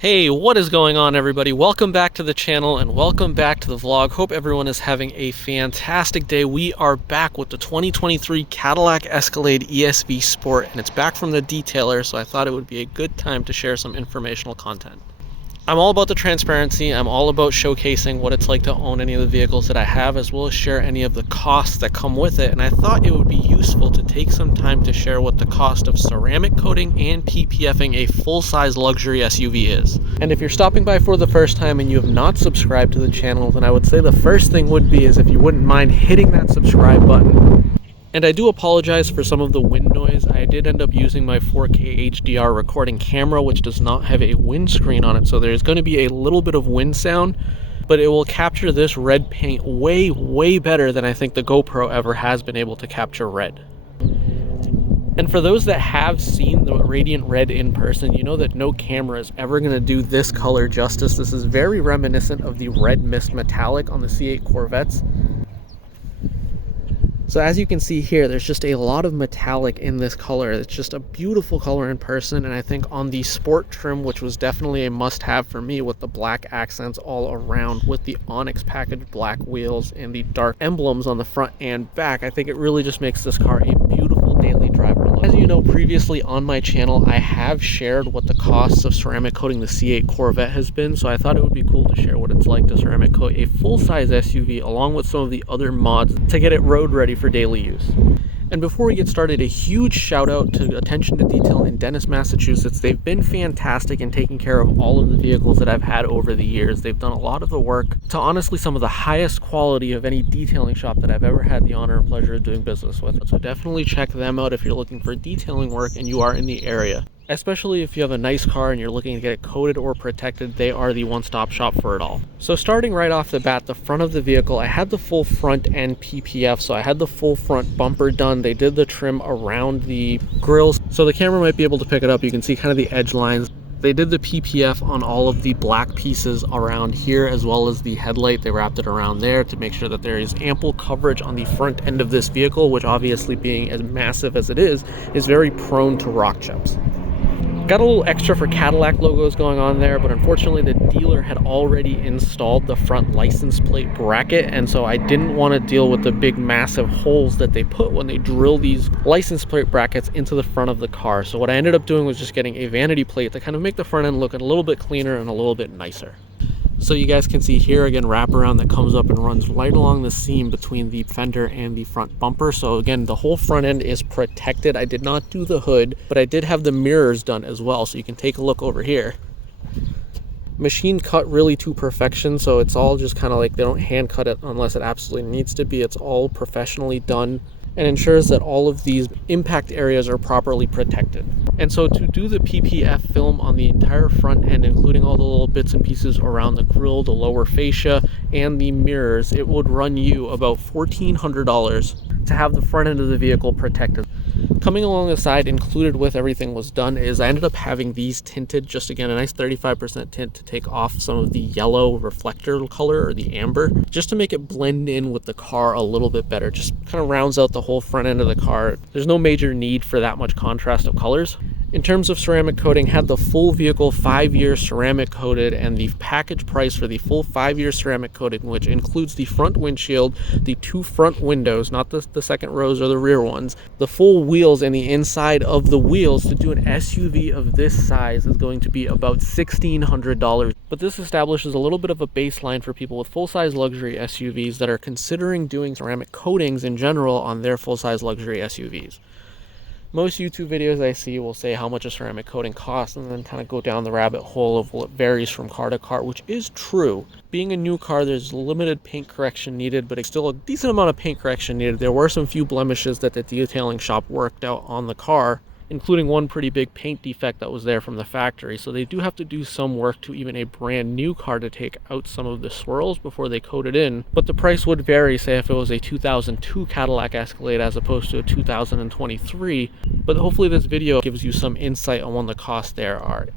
Hey, what is going on, everybody? Welcome back to the channel and welcome back to the vlog. Hope everyone is having a fantastic day. We are back with the 2023 Cadillac Escalade ESV Sport, and it's back from the detailer, so I thought it would be a good time to share some informational content. I'm all about the transparency. I'm all about showcasing what it's like to own any of the vehicles that I have, as well as share any of the costs that come with it. And I thought it would be useful to take some time to share what the cost of ceramic coating and PPFing a full-size luxury SUV is. And if you're stopping by for the first time and you have not subscribed to the channel, then I would say the first thing would be is if you wouldn't mind hitting that subscribe button. And I do apologize for some of the wind noise. I did end up using my 4K HDR recording camera, which does not have a windscreen on it, so there's going to be a little bit of wind sound, but it will capture this red paint way better than I think the GoPro ever has been able to capture red. And for those that have seen the Radiant Red in person, you know that no camera is ever going to do this color justice. This is very reminiscent of the Red Mist Metallic on the C8 Corvettes. So as you can see here, there's just a lot of metallic in this color. It's just a beautiful color in person, and I think on the sport trim, which was definitely a must-have for me with the black accents all around, with the Onyx package black wheels and the dark emblems on the front and back, I think it really just makes this car a beautiful daily driver look. As you know, previously on my channel, I have shared what the costs of ceramic coating the C8 Corvette has been, so I thought it would be cool to share what it's like to ceramic coat a full-size SUV along with some of the other mods to get it road ready for daily use. And before we get started, a huge shout out to Attention to Detail in Dennis, Massachusetts. They've been fantastic in taking care of all of the vehicles that I've had over the years. They've done a lot of the work to honestly some of the highest quality of any detailing shop that I've ever had the honor and pleasure of doing business with. So definitely check them out if you're looking for detailing work and you are in the area. Especially if you have a nice car and you're looking to get it coated or protected, they are the one-stop shop for it all. So starting right off the bat, the front of the vehicle, I had the full front end PPF, so I had the full front bumper done. They did the trim around the grills, so the camera might be able to pick it up. You can see kind of the edge lines. They did the PPF on all of the black pieces around here, as well as the headlight. They wrapped it around there to make sure that there is ample coverage on the front end of this vehicle, which obviously being as massive as it is very prone to rock chips. Got a little extra for Cadillac logos going on there, but unfortunately the dealer had already installed the front license plate bracket, and so I didn't want to deal with the big massive holes that they put when they drill these license plate brackets into the front of the car. So what I ended up doing was just getting a vanity plate to kind of make the front end look a little bit cleaner and a little bit nicer. So you guys can see here again, wraparound that comes up and runs right along the seam between the fender and the front bumper. So again, the whole front end is protected. I did not do the hood, but I did have the mirrors done as well. So you can take a look over here. Machine cut really to perfection, so it's all just kind of like they don't hand cut it unless it absolutely needs to be. It's all professionally done and ensures that all of these impact areas are properly protected. And so to do the PPF film on the entire front end, including all the little bits and pieces around the grille, the lower fascia, and the mirrors, it would run you about $1,400 to have the front end of the vehicle protected. Coming along the side, included with everything was done, is I ended up having these tinted, just again a nice 35% tint to take off some of the yellow reflector color or the amber, just to make it blend in with the car a little bit better. Just kind of rounds out the whole front end of the car. There's no major need for that much contrast of colors. In terms of ceramic coating, had the full vehicle 5-year ceramic coated, and the package price for the full 5-year ceramic coating, which includes the front windshield, the 2 front windows, not the second rows or the rear ones, the full wheels and the inside of the wheels, to do an SUV of this size is going to be about $1,600. But this establishes a little bit of a baseline for people with full-size luxury SUVs that are considering doing ceramic coatings in general on their full-size luxury SUVs. Most YouTube videos I see will say how much a ceramic coating costs and then kind of go down the rabbit hole of, well, it varies from car to car, which is true. Being a new car, there's limited paint correction needed, but it's still a decent amount of paint correction needed. There were some few blemishes that the detailing shop worked out on the car, including one pretty big paint defect that was there from the factory. So they do have to do some work to even a brand new car to take out some of the swirls before they coat it in. But the price would vary, say if it was a 2002 Cadillac Escalade as opposed to a 2023. But hopefully this video gives you some insight on what the costs there are.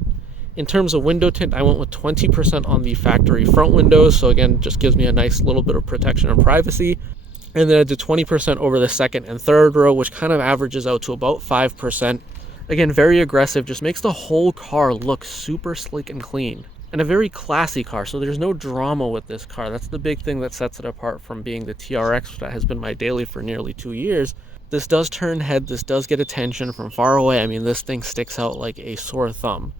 In terms of window tint, I went with 20% on the factory front windows. So again, just gives me a nice little bit of protection and privacy. And then I did 20% over the second and third row, which kind of averages out to about 5%. Again, very aggressive, just makes the whole car look super slick and clean. And a very classy car, so there's no drama with this car. That's the big thing that sets it apart from being the TRX that has been my daily for nearly 2 years. This does turn head, this does get attention from far away. I mean, this thing sticks out like a sore thumb.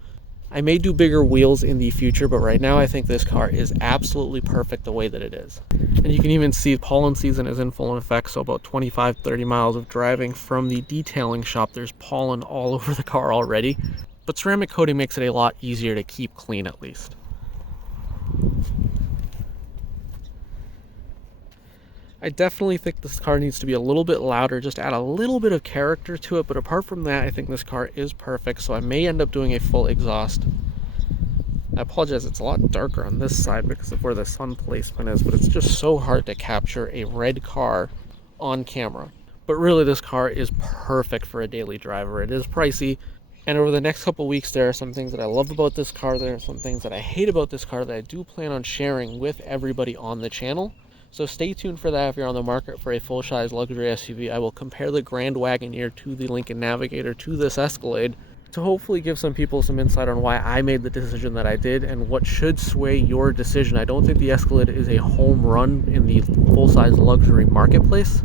I may do bigger wheels in the future, but right now I think this car is absolutely perfect the way that it is. And you can even see pollen season is in full effect, so about 25-30 miles of driving from the detailing shop, there's pollen all over the car already. But ceramic coating makes it a lot easier to keep clean at least. I definitely think this car needs to be a little bit louder, just add a little bit of character to it, but apart from that, I think this car is perfect, so I may end up doing a full exhaust. I apologize, it's a lot darker on this side because of where the sun placement is, but it's just so hard to capture a red car on camera. But really, this car is perfect for a daily driver. It is pricey, and over the next couple weeks, there are some things that I love about this car, there are some things that I hate about this car that I do plan on sharing with everybody on the channel. So stay tuned for that if you're on the market for a full-size luxury SUV. I will compare the Grand Wagoneer to the Lincoln Navigator to this Escalade to hopefully give some people some insight on why I made the decision that I did and what should sway your decision. I don't think the Escalade is a home run in the full-size luxury marketplace,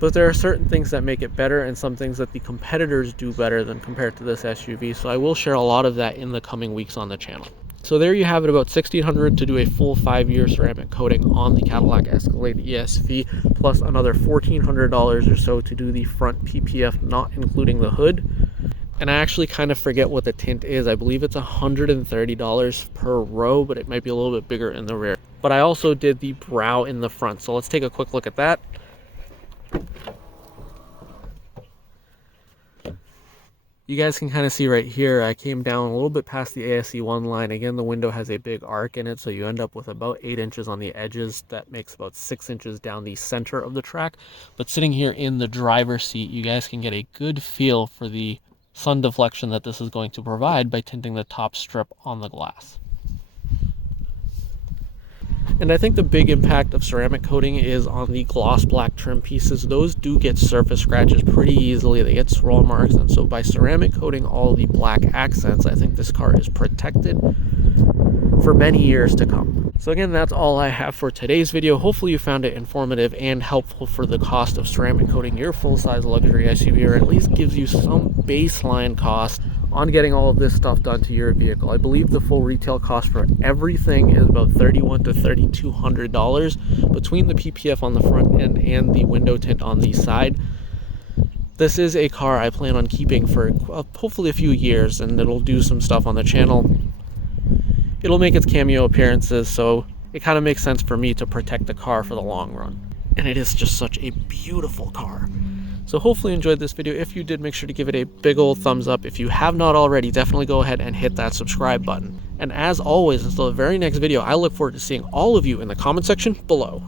but there are certain things that make it better and some things that the competitors do better than compared to this SUV. So I will share a lot of that in the coming weeks on the channel. So there you have it, about $1,600 to do a full 5-year ceramic coating on the Cadillac Escalade ESV, plus another $1,400 or so to do the front PPF, not including the hood. And I actually kind of forget what the tint is. I believe it's $130 per row, but it might be a little bit bigger in the rear. But I also did the brow in the front, so let's take a quick look at that. You guys can kind of see right here, I came down a little bit past the ASE1 line. Again, the window has a big arc in it, so you end up with about 8 inches on the edges. That makes about 6 inches down the center of the track. But sitting here in the driver's seat, you guys can get a good feel for the sun deflection that this is going to provide by tinting the top strip on the glass. And I think the big impact of ceramic coating is on the gloss black trim pieces. Those do get surface scratches pretty easily. They get swirl marks, and so by ceramic coating all the black accents, I think this car is protected for many years to come. So again, that's all I have for today's video. Hopefully you found it informative and helpful for the cost of ceramic coating your full-size luxury SUV, or at least gives you some baseline cost on getting all of this stuff done to your vehicle. I believe the full retail cost for everything is about $3,100 to $3,200 between the PPF on the front end and the window tint on the side. This is a car I plan on keeping for hopefully a few years, and it'll do some stuff on the channel. It'll make its cameo appearances, so it kind of makes sense for me to protect the car for the long run. And it is just such a beautiful car. So hopefully you enjoyed this video. If you did, make sure to give it a big old thumbs up. If you have not already, definitely go ahead and hit that subscribe button. And as always, until the very next video, I look forward to seeing all of you in the comment section below.